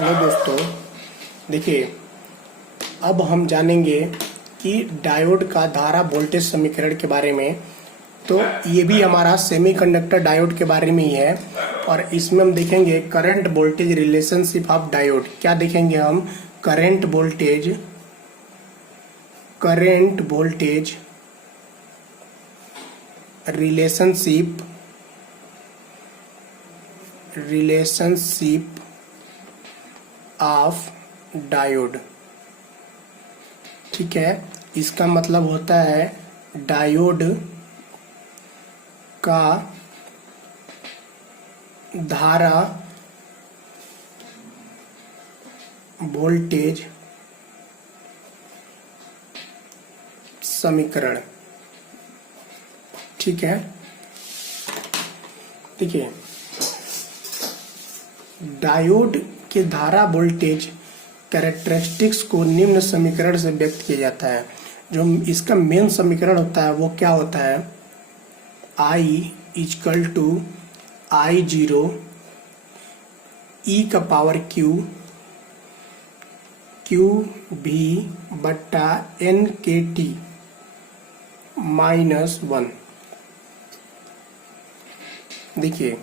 Hello दोस्तों, देखिए अब हम जानेंगे कि डायोड का धारा वोल्टेज समीकरण के बारे में। तो ये भी हमारा सेमीकंडक्टर डायोड के बारे में ही है और इसमें हम देखेंगे current voltage relationship of diode. क्या देखेंगे हम? Current voltage relationship of diode. ठीक है, इसका मतलब होता है डायोड का धारा वोल्टेज समीकरण। ठीक है, देखिए डायोड के धारा वोल्टेज कैरेक्टरिस्टिक्स को निम्न समीकरण से व्यक्त किया जाता है। जो इसका मेन समीकरण होता है वो क्या होता है? I is equal to I0 e का पावर q भी बट्टा n के t -1। देखिए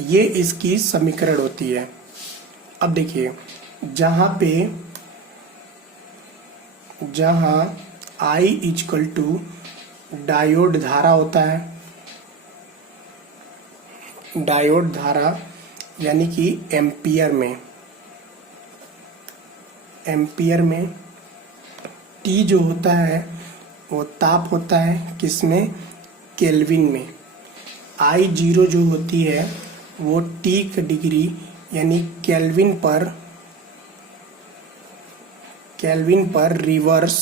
ये इसकी समीकरण होती है। अब देखिए जहां I इजकल टू डायोड धारा होता है, डायोड धारा यानी कि एम्पियर में T जो होता है वो ताप होता है, किसमें? केल्विन में। I0 जो होती है वो T की डिग्री यानी केल्विन पर रिवर्स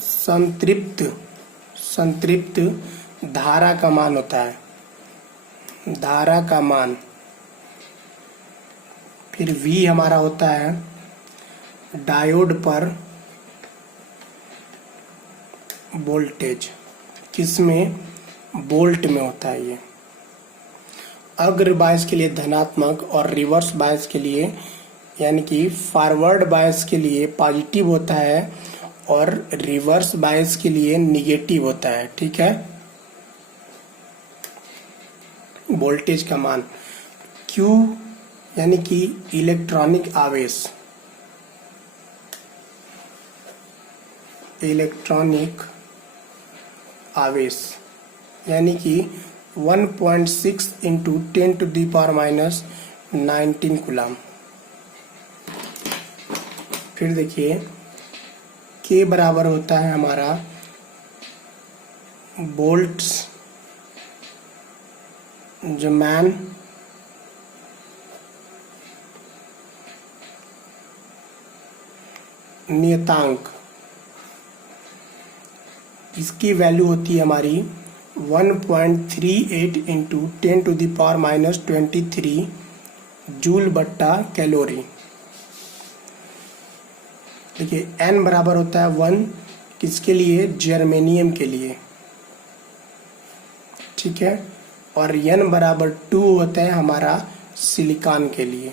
संतृप्त धारा का मान होता है, धारा का मान। फिर V हमारा होता है डायोड पर वोल्टेज, किसमें? वोल्ट में होता है ये। अग्र बायस के लिए धनात्मक और रिवर्स बायस के लिए यानी कि फॉरवर्ड बायस के लिए पॉजिटिव होता है और रिवर्स बायस के लिए निगेटिव होता है। ठीक है, वोल्टेज का मान Q यानी कि इलेक्ट्रॉनिक आवेश यानी कि 1.6 इंटू 10⁻⁻19 कूलम। फिर देखिए K बराबर होता है हमारा वोल्ट्स जो मैन नियतांक, इसकी वैल्यू होती है हमारी 1.38 इंटू 10⁻⁻23 जूल बट्टा कैलोरी। देखिए N बराबर होता है 1, किसके लिए? जर्मेनियम के लिए। ठीक है, और N बराबर 2 होता है हमारा सिलिकॉन के लिए।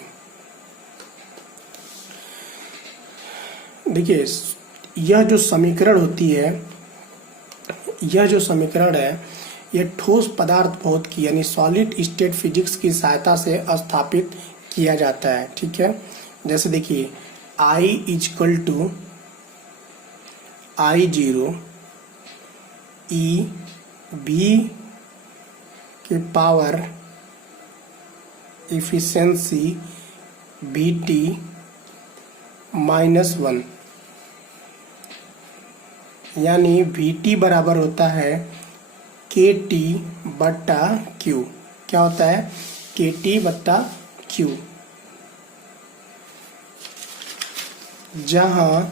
देखिए यह जो समीकरण है यह ठोस पदार्थ भौत की यानी सॉलिड स्टेट फिजिक्स की सहायता से स्थापित किया जाता है। ठीक है, जैसे देखिए I is equal to I0 e v के पावर इफिशिएंसी VT -1 यानी VT बराबर होता है KT बट्टा Q। क्या होता है? KT बट्टा Q। जहां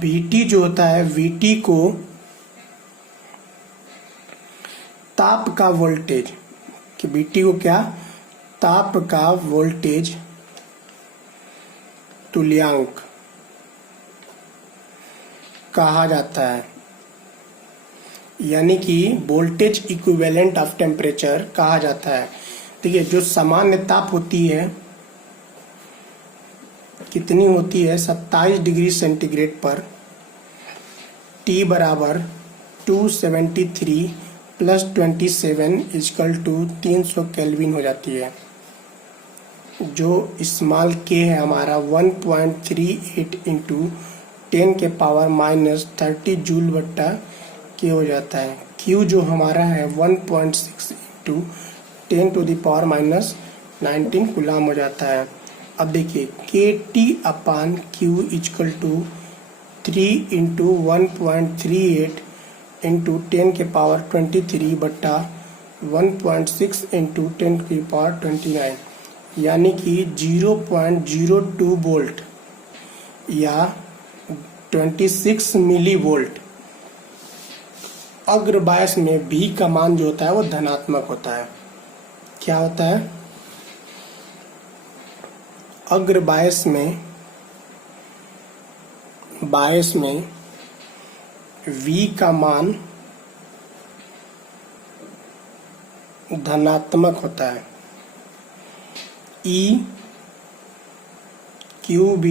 VT जो होता है VT को ताप का वोल्टेज, कि VT को क्या? ताप का वोल्टेज तुल्यांक कहा जाता है। यानी कि वोल्टेज इक्विवेलेंट ऑफ टेम्परेचर कहा जाता है। देखिए जो सामान्य ताप होती है कितनी होती है 27 डिग्री सेंटीग्रेड पर T बराबर 273 प्लस 27 इजकल टू 300 केल्विन हो जाती है। जो स्मॉल k है हमारा 1.38 इंटू 10 के पावर माइनस 30 जूल बट्टा k हो जाता है। Q जो हमारा है 1.6 into 10 to the power minus 19 coulomb हो जाता है। अब देखिए KT upon Q is equal to 3 into 1.38 into 10 के पावर 23 बट्टा 1.6 इंटू 10 की पावर 29 यानी कि 0.02 वोल्ट या 26 मिली वोल्ट। अग्रबायस में V का मान जो होता है वो धनात्मक होता है। क्या होता है? अग्रबायस में V का मान धनात्मक होता है। E QB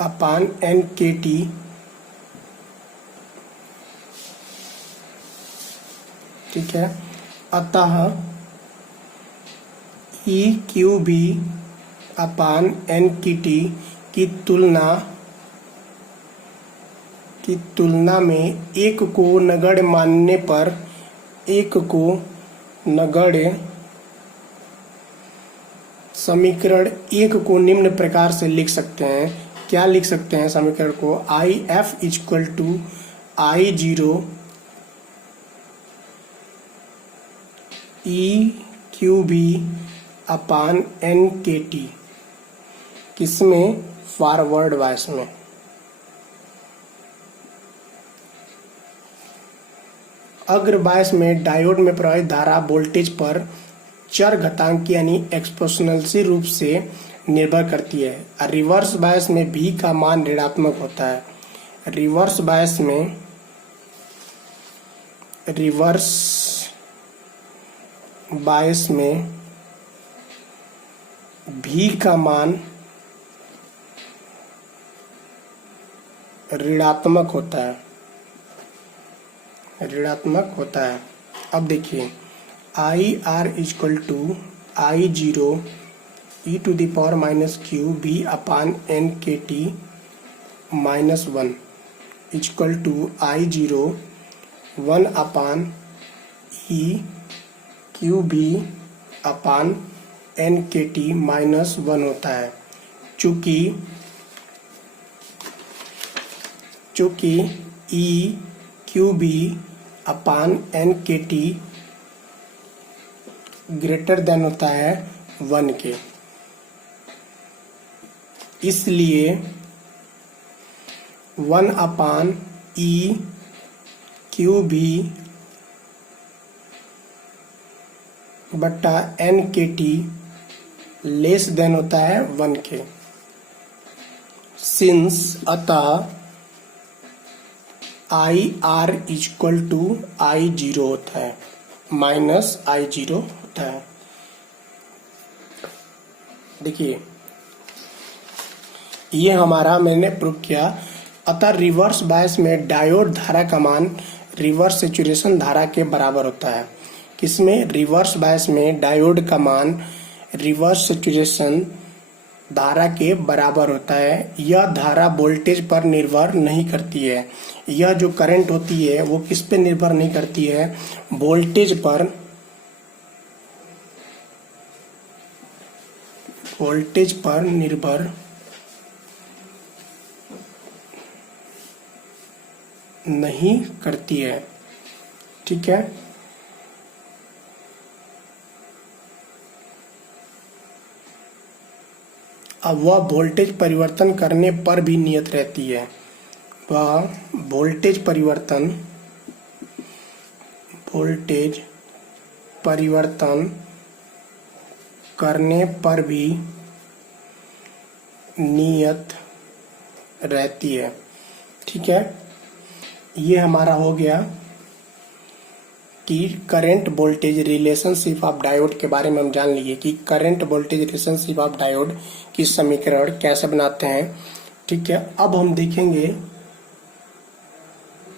अपान NKT ठीक है। अतः E QB अपान NKT की तुलना में एक को नगण्य मानने पर एक को नगण्य समीकरण एक को निम्न प्रकार से लिख सकते हैं। क्या लिख सकते हैं समीकरण को? IF equal to I0 EQB upon NKT। किसमें? फॉरवर्ड बायस में। अग्र बायस में डायोड में प्रवाहित धारा वोल्टेज पर चर घातांकी यानी एक्सपोनेंशियल रूप से निर्भर करती है। रिवर्स बायस में V का मान ऋणात्मक होता है। रिवर्स बायस में V का मान ऋणात्मक होता है। अब देखिए IR equal to I0 e to the power minus Q B upon NKT minus 1 equal to I0 1 upon EQB upon NKT minus 1 होता है। चूंकि EQB upon NKT greater than होता है 1 के, इसलिए 1 अपान EQB बट्टा NKT लेस देन होता है 1 के। सिंस अतः IR इक्वल टू I0 होता है माइनस I0 होता है। देखिए ये हमारा मैंने प्रूव किया। अतः रिवर्स बायस में डायोड धारा का मान रिवर्स सैचुरेशन धारा के बराबर होता है। किसमें? रिवर्स बायस में डायोड का मान रिवर्स सैचुरेशन धारा के बराबर होता है। यह धारा वोल्टेज पर निर्भर नहीं करती है। यह जो करंट होती है वो किस पे निर्भर नहीं करती है? वोल्टेज पर निर्भर नहीं करती है। ठीक है। अब वह वोल्टेज परिवर्तन करने पर भी नियत रहती है। वह वोल्टेज परिवर्तन करने पर भी नियत रहती है। ठीक है। ये हमारा हो गया कि current voltage relationship of diode के बारे में हम जान लिए कि current voltage relationship of diode की समीकरण कैसे बनाते हैं। ठीक है, अब हम देखेंगे